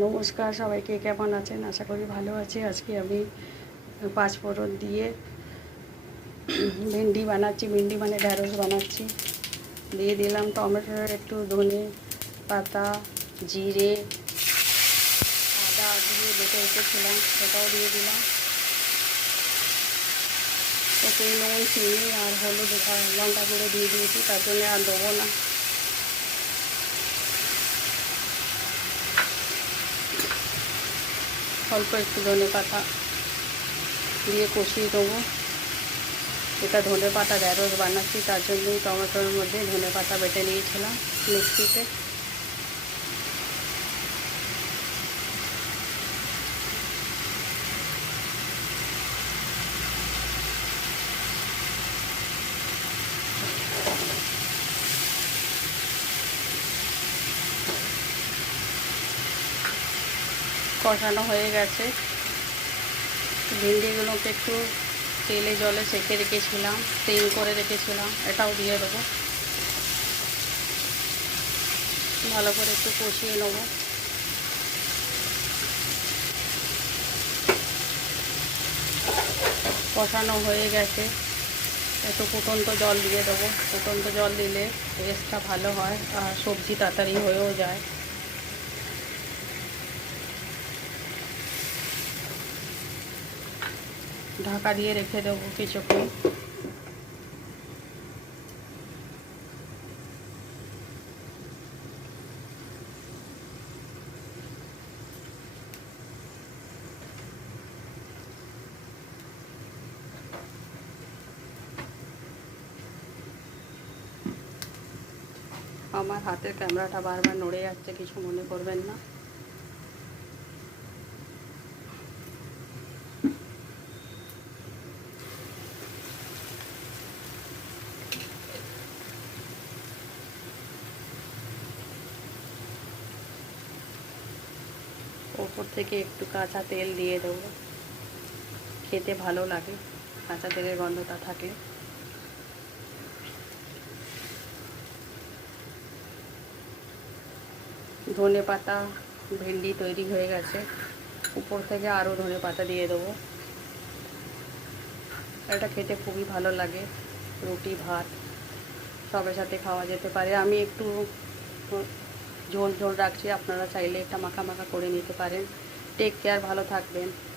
নমস্কার সবাইকে, কেমন আছেন? আশা করি ভালো আছে। আজকে আমি পাঁচ ফোড়ন দিয়ে ভেন্ডি বানাচ্ছি, ভেন্ডি মানে ঢ্যাঁড়স বানাচ্ছি। দিয়ে দিলাম টমেটোর একটু ধনে পাতা, জিরে, আদা দিয়ে বেটে রেখেছিলাম, সেটাও দিয়ে দিলাম। ওতে নুন, চিনি আর হলুদ আর লঙ্কা গুঁড়ো দিয়ে দিয়েছি, তার জন্য আর দেবো না। অল্প একটু ধনে পাতা দিয়ে কষিয়ে দেবো। এটা ধনে পাতা ঢ্যাঁড়স বানাচ্ছি, তার জন্যই টমেটোর মধ্যে ধনে পাতা বেটে নিয়েছিলাম মিক্সিতে। কষানো হয়ে গেছে। ভেন্ডিগুলোকে একটু তেলে জলে সেঁকে রেখেছিলাম, তেল করে রেখেছিলাম, এটাও দিয়ে দেবো। ভালো করে একটু কষিয়ে নেব। কষানো হয়ে গেছে, একটু ফুটন্ত জল দিয়ে দেবো। ফুটন্ত জল দিলে টেস্টটা ভালো হয় আর সবজি তাড়াতাড়ি হয়েও যায়। ঢাকা দিয়ে রেখে দেবো কিছুক্ষণ। আমার হাতের ক্যামেরাটা বারবার নড়ে যাচ্ছে, কিছু মনে করবেন না। ওপর থেকে একটু কাঁচা তেল দিয়ে দেবো, খেতে ভালো লাগে কাঁচা তেলের গন্ধটা থাকলে। ধনে পাতা, ভেন্ডি তৈরি হয়ে গেছে। উপর থেকে আরও ধনে পাতা দিয়ে দেবো। এটা খেতে খুবই ভালো লাগে, রুটি ভাত সবের সাথে খাওয়া যেতে পারে। আমি একটু ঝোল ঝোল রাখছি, আপনারা চাইলে এটা মাখা মাখা করে নিতে পারেন। টেক কেয়ার, ভালো থাকবেন।